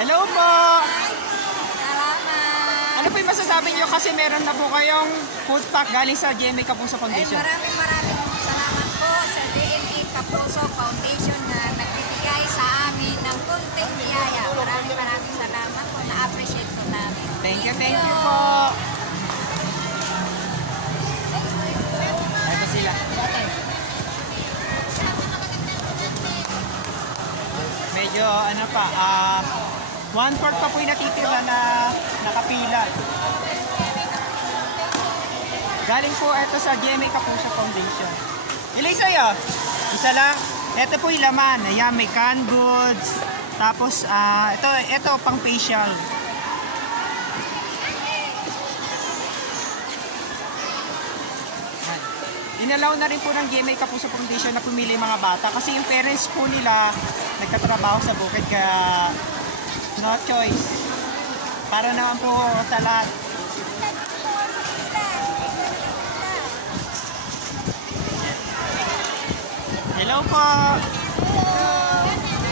Hello po! Salamat. Ano po yung masasabi nyo kasi meron na po kayong food pack galing sa GMA Kapuso Foundation? Maraming salamat po sa DMA Kapuso Foundation na nagbibigay sa amin ng kunting biyaya. Maraming salamat po. Na-appreciate po namin. Thank you po! Ito sila. Medyo ano pa, 1/4 pa po yung natitira na nakapila. Galing po ito sa GMA Kapuso Foundation. Ilan sa'yo? Isa lang. Ito po yung laman. Ayan, may canned goods. Tapos, ito pang facial. Inalaw na rin po ng GMA Kapuso Foundation na pumili mga bata kasi yung parents po nila nagtatrabaho sa bukid kaya no choice. Para naman po sa lahat. Hello po!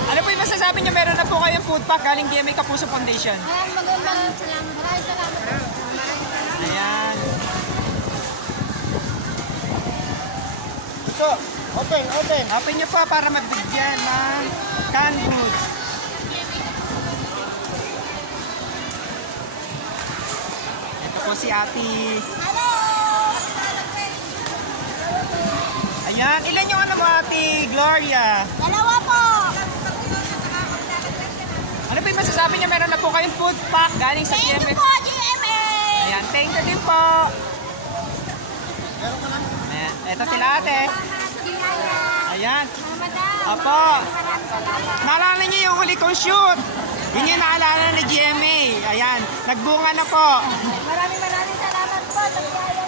Ano po yung masasabi niyo? Meron na po kayong food pack galing GMA Kapuso Foundation. Maraming salamat. Ayan. So, open. Open niyo pa para magbigyan ng canned goods. Ito po si Ate. Ayan. Ilan yung ano mo, Ate Gloria? Dalawa po. Ano po yung masasabi niyo? Meron na po kayong food pack galing sa GMA. GMA. Ayan. Thank you din po. Ayan. Ito sila Ate. Ayan. Apo. Naalala niyo yung huli kong shoot. Yun yung naalala ni GMA. Ayan. Nagbunga na po. Maraming salamat po sa biyaya.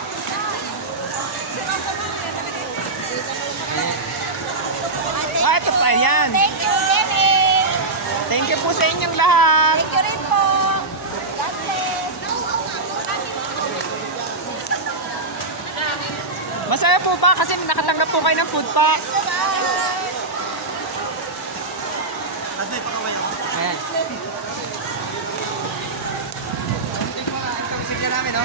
Ito pa. Ayan. Thank you, GMA. Thank you po sa inyong lahat. Thank you rin po. God bless. Masaya po ba kasi nakatanggap po kayo ng food pack? Kasi pakaway ako. Ayan. Sige namin, no?